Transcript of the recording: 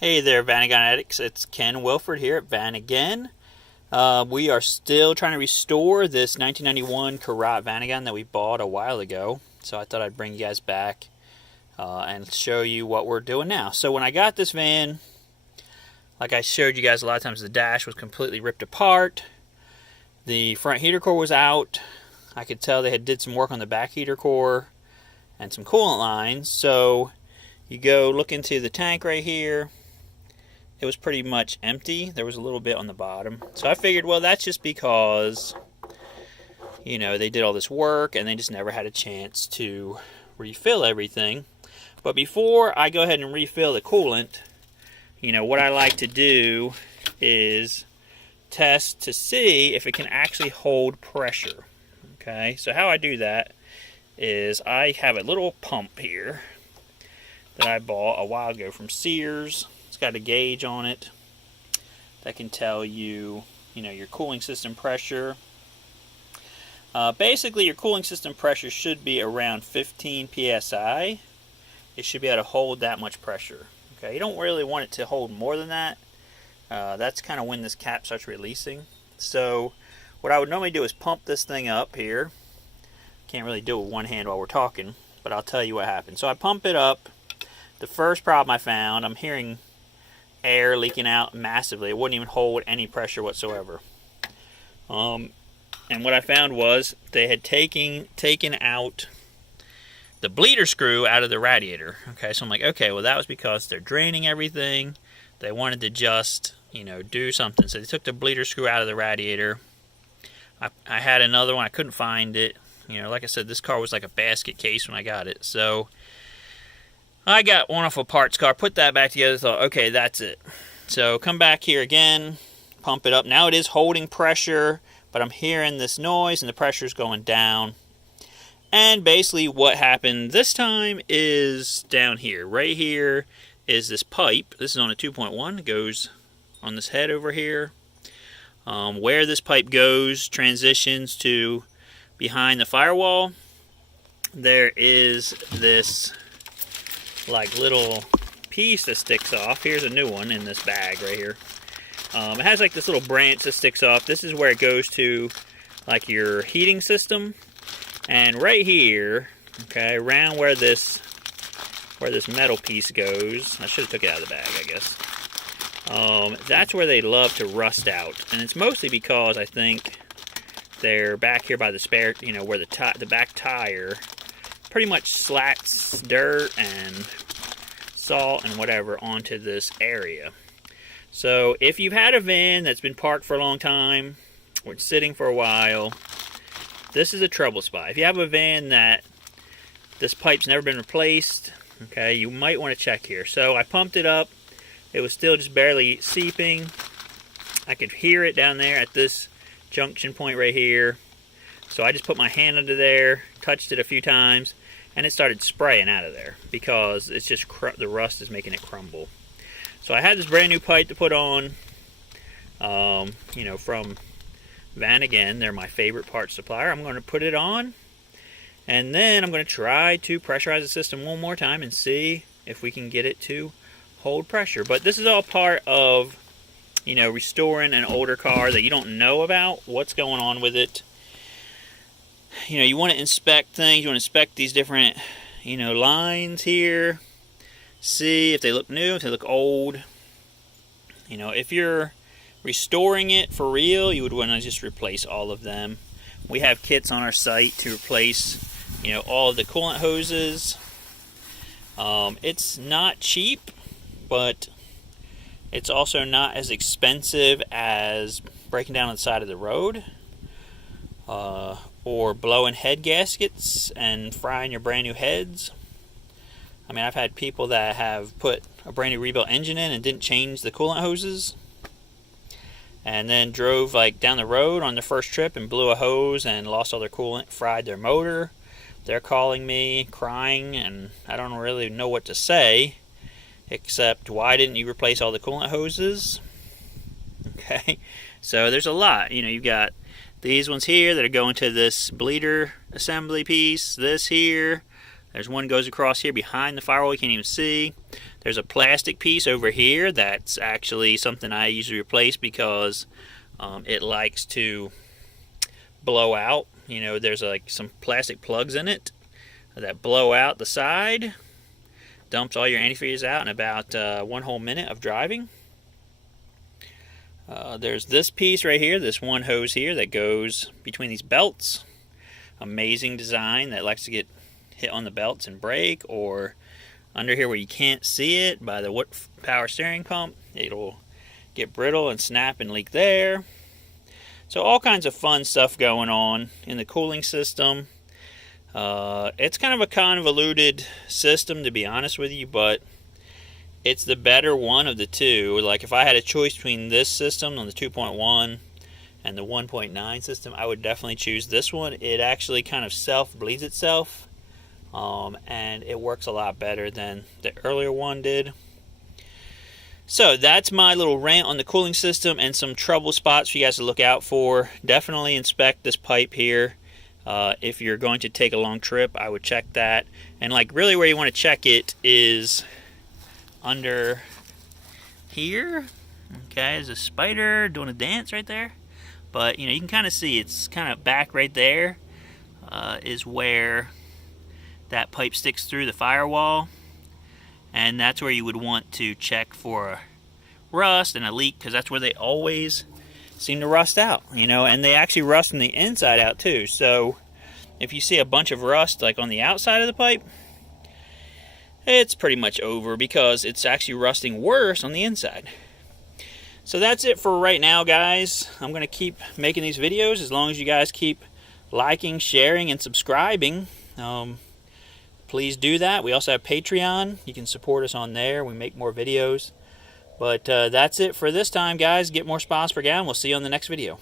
Hey there, Vanagon addicts. It's Ken Wilford here at Vanagon. We are still trying to restore this 1991 Carat Vanagon that we bought a while ago. So I thought I'd bring you guys back and show you what we're doing now. So when I got this van, like I showed you guys a lot of times, the dash was completely ripped apart. The front heater core was out. I could tell they had did some work on the back heater core and some coolant lines. So you go look into the tank right here. It was pretty much empty. There was a little bit on the bottom. So I figured, well, that's just because, they did all this work and they just never had a chance to refill everything. But before I go ahead and refill the coolant, what I like to do is test to see if it can actually hold pressure. Okay, so how I do that is I have a little pump here that I bought a while ago from Sears. It's got a gauge on it that can tell you, your cooling system pressure. Basically, your cooling system pressure should be around 15 psi. It should be able to hold that much pressure. Okay, you don't really want it to hold more than that. That's kind of when this cap starts releasing. So what I would normally do is pump this thing up here. Can't really do it with one hand while we're talking, but I'll tell you what happens. So I pump it up. The first problem I found, I'm hearing air leaking out massively. It wouldn't even hold any pressure whatsoever. And what I found was they had taken out the bleeder screw out of the radiator. Okay, so I'm like, okay, well that was because they're draining everything. They wanted to just, do something. So they took the bleeder screw out of the radiator. I had another one. I couldn't find it. Like I said, this car was like a basket case when I got it. So I got one off a parts car, put that back together, thought, okay, that's it. So come back here again, pump it up. Now it is holding pressure, but I'm hearing this noise and the pressure's going down. And basically what happened this time is down here. Right here is this pipe. This is on a 2.1. It goes on this head over here. Where this pipe goes transitions to behind the firewall. There is this like little piece that sticks off. Here's a new one in this bag right here. It has like this little branch that sticks off. This is where it goes to like your heating system. And right here, okay, around where this metal piece goes, I should have took it out of the bag, I guess. That's where they love to rust out. And it's mostly because I think they're back here by the spare, where the back tire pretty much slats dirt and salt and whatever onto this area. So if you've had a van that's been parked for a long time or it's sitting for a while, this is a trouble spot. If you have a van that this pipe's never been replaced, okay, you might want to check here. So I pumped it up. It was still just barely seeping. I could hear it down there at this junction point right here. So I just put my hand under there, touched it a few times, and it started spraying out of there because it's just the rust is making it crumble. So I had this brand new pipe to put on, from Vanagon. They're my favorite parts supplier. I'm going to put it on, and then I'm going to try to pressurize the system one more time and see if we can get it to hold pressure. But this is all part of, restoring an older car that you don't know about what's going on with it. You want to inspect things. You want to inspect these different, lines here. See if they look new, if they look old. If you're restoring it for real, you would want to just replace all of them. We have kits on our site to replace, all of the coolant hoses. It's not cheap, but it's also not as expensive as breaking down on the side of the road. Or blowing head gaskets and frying your brand new heads. I mean, I've had people that have put a brand new rebuilt engine in and didn't change the coolant hoses, and then drove like down the road on their first trip and blew a hose and lost all their coolant, fried their motor. They're calling me crying, and I don't really know what to say except, why didn't you replace all the coolant hoses? Okay, so there's a lot. You've got these ones here that are going to this bleeder assembly piece. This here, There's one goes across here behind the firewall, you can't even see. There's a plastic piece over here that's actually something I usually replace because it likes to blow out. You know, there's like some plastic plugs in it that blow out the side. Dumps all your antifreeze out in about 1 whole minute of driving. There's this piece right here, this one hose here that goes between these belts. Amazing design that likes to get hit on the belts and break, or under here where you can't see it by the power steering pump. It'll get brittle and snap and leak there. So all kinds of fun stuff going on in the cooling system. It's kind of a convoluted system, to be honest with you, but it's the better one of the two. Like if I had a choice between this system on the 2.1 and the 1.9 system, I would definitely choose this one. It actually kind of self-bleeds itself, and it works a lot better than the earlier one did. So that's my little rant on the cooling system and some trouble spots for you guys to look out for. Definitely inspect this pipe here. If you're going to take a long trip, I would check that. And like really where you want to check it is under here. Okay, there's a spider doing a dance right there. But you know, you can kind of see it's kind of back right there is where that pipe sticks through the firewall. And that's where you would want to check for rust and a leak, because that's where they always seem to rust out, you know, and they actually rust from the inside out too. So if you see a bunch of rust like on the outside of the pipe, it's pretty much over because it's actually rusting worse on the inside. So that's it for right now, guys. I'm going to keep making these videos as long as you guys keep liking, sharing, and subscribing. Please do that. We also have Patreon. You can support us on there. We make more videos. But that's it for this time, guys. Get more miles per gallon. We'll see you on the next video.